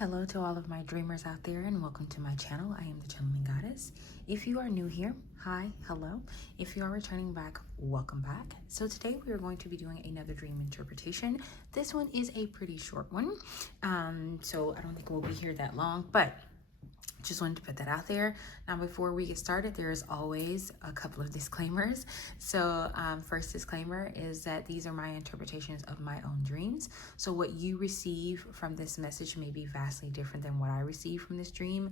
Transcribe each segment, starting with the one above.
Hello to all of my dreamers out there and welcome to my channel. I am the Channeling Goddess. If you are new here, hi, hello. If you are returning back, welcome back. So today we are going to be doing another dream interpretation. This one is a pretty short one, so I don't think we'll be here that long, but just wanted to put that out there. Now, before we get started, there is always a couple of disclaimers. So first disclaimer is that these are my interpretations of my own dreams. So what you receive from this message may be vastly different than what I receive from this dream.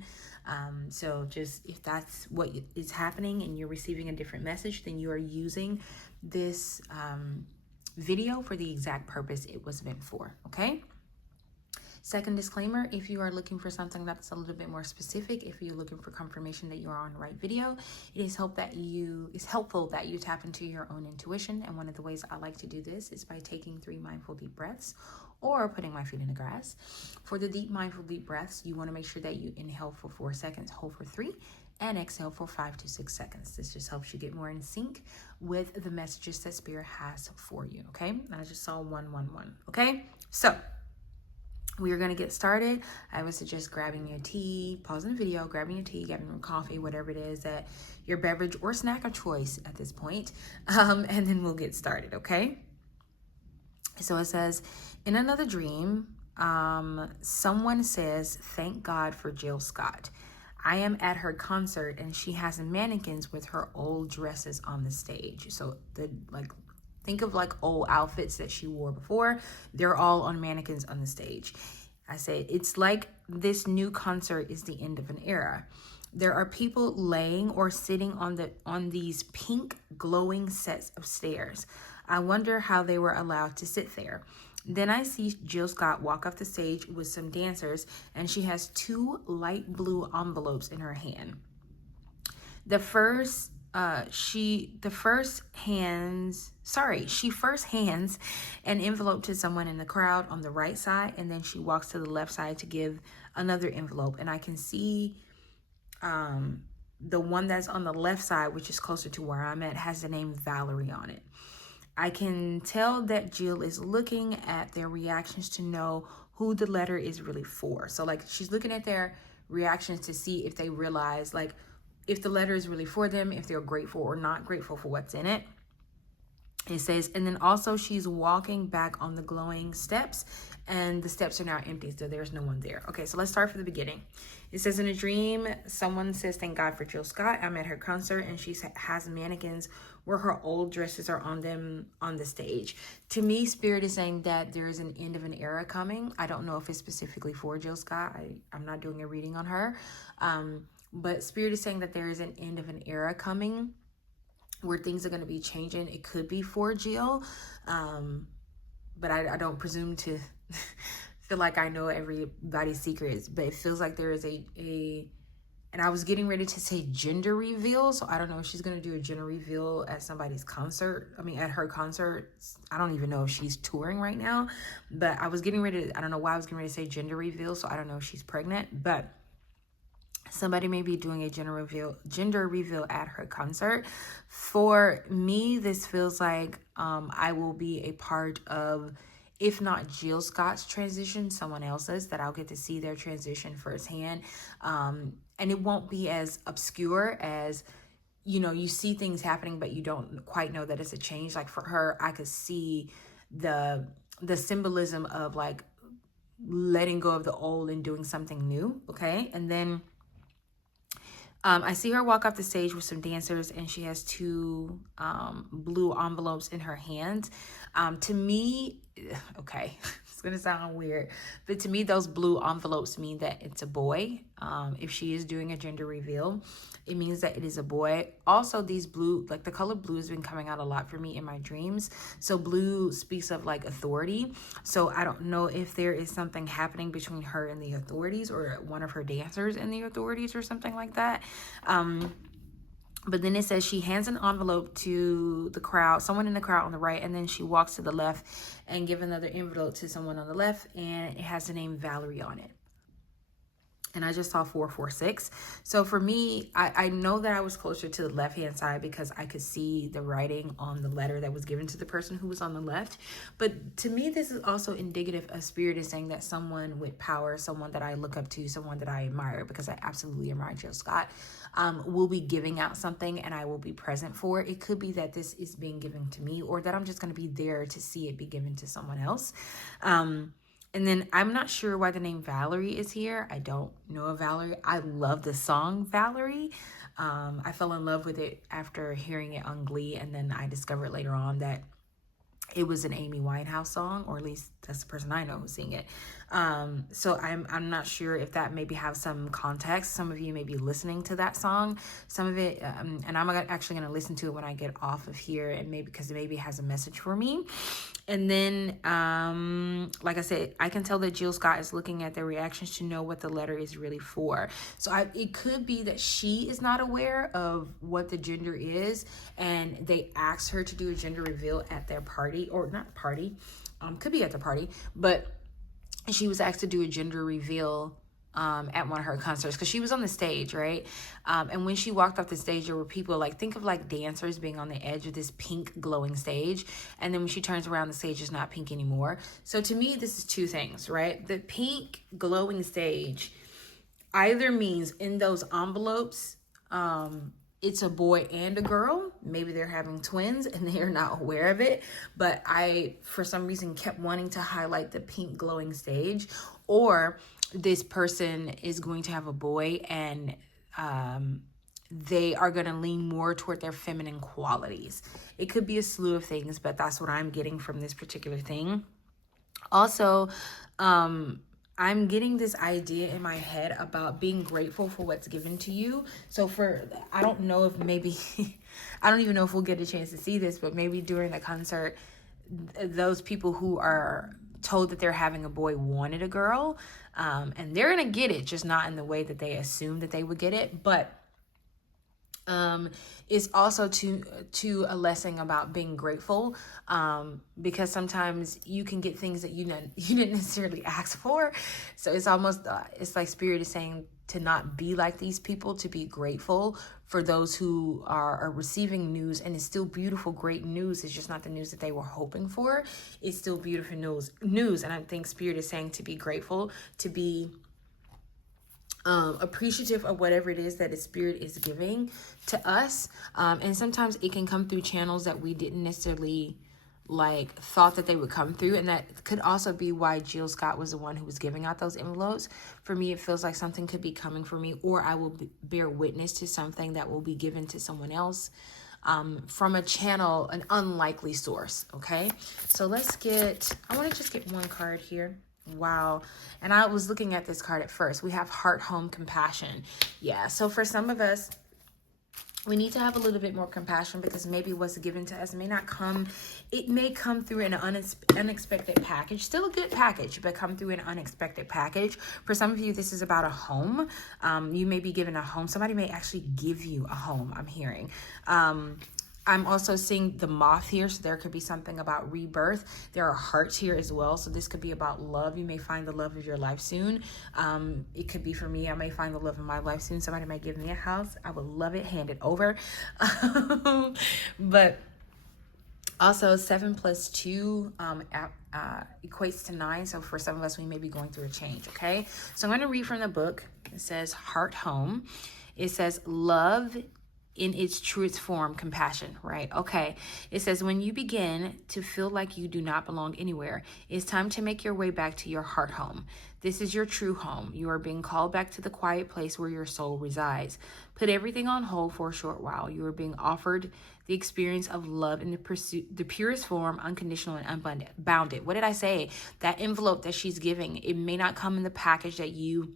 So just if that's what is happening and you're receiving a different message, then you are using this video for the exact purpose it was meant for, okay? Second disclaimer, if you are looking for something that's a little bit more specific, if you're looking for confirmation that you are on the right video, it is helpful that you tap into your own intuition. And one of the ways I like to do this is by taking 3 mindful deep breaths or putting my feet in the grass. For the deep mindful deep breaths, you want to make sure that you inhale for 4 seconds, hold for 3, and exhale for 5 to 6 seconds. This just helps you get more in sync with the messages that Spirit has for you, okay? And I just saw 111, okay? So we are going to get started. I would suggest grabbing your tea, pausing the video, grabbing your tea, grabbing your coffee, whatever it is that your beverage or snack of choice at this point. And then we'll get started, okay? So it says, in another dream, someone says, "Thank God for Jill Scott. I am at her concert and she has mannequins with her old dresses on the stage." So think of like old outfits that she wore before. They're all on mannequins on the stage. I said, it's like this new concert is the end of an era. There are people laying or sitting on these pink glowing sets of stairs. I wonder how they were allowed to sit there. Then I see Jill Scott walk off the stage with some dancers, and she has 2 light blue envelopes in her hand. She first hands an envelope to someone in the crowd on the right side, and then she walks to the left side to give another envelope. And I can see the one that's on the left side, which is closer to where I'm at, has the name Valerie on it. I can tell that Jill is looking at their reactions to know who the letter is really for. So like she's looking at their reactions to see if they realize like if the letter is really for them, if they're grateful or not grateful for what's in it. It says, and then also she's walking back on the glowing steps, and the steps are now empty, so there's no one there. Okay, so let's start from the beginning. It says, in a dream, someone says, "Thank God for Jill Scott. I'm at her concert and she has mannequins where her old dresses are on them on the stage." To me, Spirit is saying that there is an end of an era coming. I don't know if it's specifically for Jill Scott. I'm not doing a reading on her. But Spirit is saying that there is an end of an era coming where things are going to be changing. It could be for Jill, but I don't presume to feel like I know everybody's secrets, but it feels like there is and I was getting ready to say gender reveal, so I don't know if she's going to do a gender reveal at somebody's concert. I mean, at her concert. I don't even know if she's touring right now, but I was getting ready to, I don't know why I was getting ready to say gender reveal, so I don't know if she's pregnant, but somebody may be doing a gender reveal at her concert. For me, this feels like I will be a part of, if not Jill Scott's transition, someone else's, that I'll get to see their transition firsthand. And it won't be as obscure as, you know, you see things happening, but you don't quite know that it's a change. Like for her, I could see the symbolism of like letting go of the old and doing something new. Okay. And then I see her walk off the stage with some dancers, and she has 2 blue envelopes in her hand. To me, okay, it's going to sound weird, but to me, those blue envelopes mean that it's a boy. If she is doing a gender reveal, it means that it is a boy. Also, these blue, like the color blue has been coming out a lot for me in my dreams. So blue speaks of like authority. So I don't know if there is something happening between her and the authorities, or one of her dancers and the authorities, or something like that. But then it says she hands an envelope to the crowd, someone in the crowd on the right, and then she walks to the left and give another envelope to someone on the left, and it has the name Valerie on it. and I just saw 446. So for me, I know that I was closer to the left-hand side because I could see the writing on the letter that was given to the person who was on the left. But to me, this is also indicative of Spirit is saying that someone with power, someone that I look up to, someone that I admire, because I absolutely admire Jill Scott, will be giving out something and I will be present for it. It could be that this is being given to me, or that I'm just going to be there to see it be given to someone else. And then I'm not sure why the name Valerie is here. I don't know of Valerie. I love the song Valerie. I fell in love with it after hearing it on Glee. And then I discovered later on that it was an Amy Winehouse song, or at least that's the person I know who's singing it. So I'm not sure if that maybe have some context. Some of you may be listening to that song, some of it, and I'm actually going to listen to it when I get off of here, and maybe because it maybe has a message for me. And then, like I said, I can tell that Jill Scott is looking at their reactions to know what the letter is really for. So it could be that she is not aware of what the gender is, and they asked her to do a gender reveal at their party, or not party, could be at the party, but she was asked to do a gender reveal at one of her concerts, because she was on the stage, right? And when she walked off the stage, there were people, like, think of like dancers being on the edge of this pink glowing stage, and then when she turns around, the stage is not pink anymore. So to me, this is two things, right? The pink glowing stage either means in those envelopes, it's a boy and a girl. Maybe they're having twins and they're not aware of it. But I, for some reason, kept wanting to highlight the pink glowing stage. Or this person is going to have a boy, and they are going to lean more toward their feminine qualities. It could be a slew of things, but that's what I'm getting from this particular thing. Also, I'm getting this idea in my head about being grateful for what's given to you. So I don't know if maybe, I don't even know if we'll get a chance to see this, but maybe during the concert, those people who are told that they're having a boy wanted a girl, and they're going to get it, just not in the way that they assumed that they would get it. But is also to a lesson about being grateful, because sometimes you can get things that you didn't necessarily ask for. So it's almost it's like Spirit is saying to not be like these people, to be grateful for those who are receiving news, and it's still beautiful, great news. It's just not the news that they were hoping for. It's still beautiful news, and I think Spirit is saying to be grateful, to be appreciative of whatever it is that the Spirit is giving to us. And sometimes it can come through channels that we didn't necessarily thought that they would come through. And that could also be why Jill Scott was the one who was giving out those envelopes. For me, it feels like something could be coming for me, or I will bear witness to something that will be given to someone else from a channel, an unlikely source. Okay, so I want to just get one card here. Wow. And I was looking at this card at first. We have heart, home, compassion. Yeah. So for some of us, we need to have a little bit more compassion, because maybe what's given to us may not come. It may come through an unexpected package. Still a good package, but come through an unexpected package. For some of you, this is about a home. You may be given a home. Somebody may actually give you a home, I'm hearing. I'm also seeing the moth here, so there could be something about rebirth. There are hearts here as well, so this could be about love. You may find the love of your life soon. It could be for me. I may find the love of my life soon. Somebody might give me a house. I would love it. Hand it over. But also 7 + 2 equates to 9. So for some of us, we may be going through a change. Okay. So I'm going to read from the book. It says heart, home. It says love in its truest form, compassion, right? Okay. It says, when you begin to feel like you do not belong anywhere, it's time to make your way back to your heart home. This is your true home. You are being called back to the quiet place where your soul resides. Put everything on hold for a short while. You are being offered the experience of love in the purest form, unconditional and unbounded. What did I say? That envelope that she's giving, it may not come in the package that you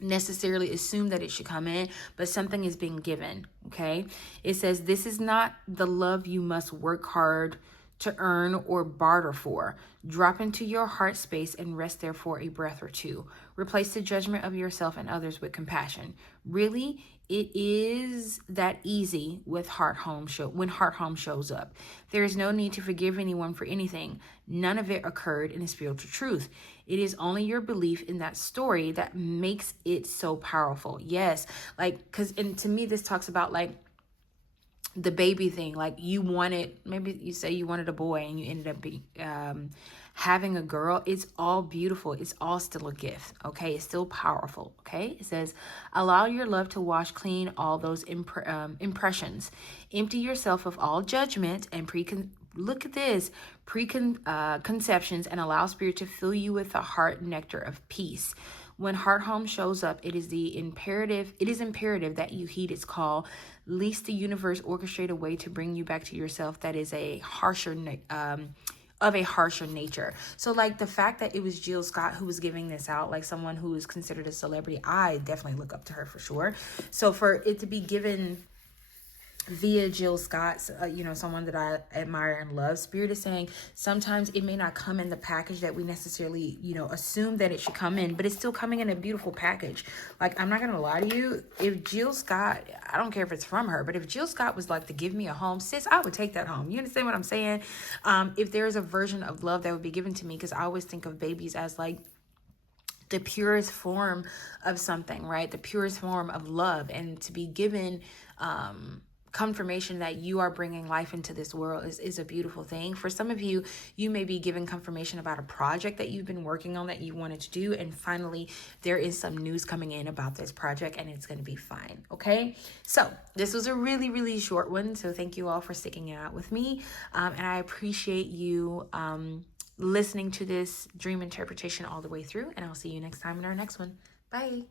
necessarily assume that it should come in, but something is being given. Okay. It says, this is not the love you must work hard to earn or barter for. Drop into your heart space and rest there for a breath or two. Replace the judgment of yourself and others with compassion. Really, it is that easy with when heart home shows up. There is no need to forgive anyone for anything. None of it occurred in the spiritual truth. It is only your belief in that story that makes it so powerful. Yes, like, because, and to me, this talks about like the baby thing. Like, you wanted, maybe you say you wanted a boy and you ended up having a girl. It's all beautiful. It's all still a gift. Okay, it's still powerful. Okay, it says, allow your love to wash clean all those impressions. Empty yourself of all judgment and look at this, preconceptions, and allow spirit to fill you with the heart nectar of peace. When Heart Home shows up, it is imperative that you heed its call, lest the universe orchestrate a way to bring you back to yourself that is of a harsher nature. So like the fact that it was Jill Scott who was giving this out, like someone who is considered a celebrity, I definitely look up to her for sure. So for it to be given via Jill Scott, someone that I admire and love, spirit is saying sometimes it may not come in the package that we necessarily, assume that it should come in, but it's still coming in a beautiful package. Like, I'm not gonna lie to you, if Jill Scott, I don't care if it's from her, but if Jill Scott was like to give me a home, sis, I would take that home. You understand what I'm saying? If there's a version of love that would be given to me, because I always think of babies as like the purest form of something, right? The purest form of love, and to be given confirmation that you are bringing life into this world is a beautiful thing. For some of you, you may be given confirmation about a project that you've been working on that you wanted to do, and finally there is some news coming in about this project, and it's going to be fine. Okay, so this was a really, really short one, so thank you all for sticking it out with me, and I appreciate you listening to this dream interpretation all the way through, and I'll see you next time in our next one. Bye.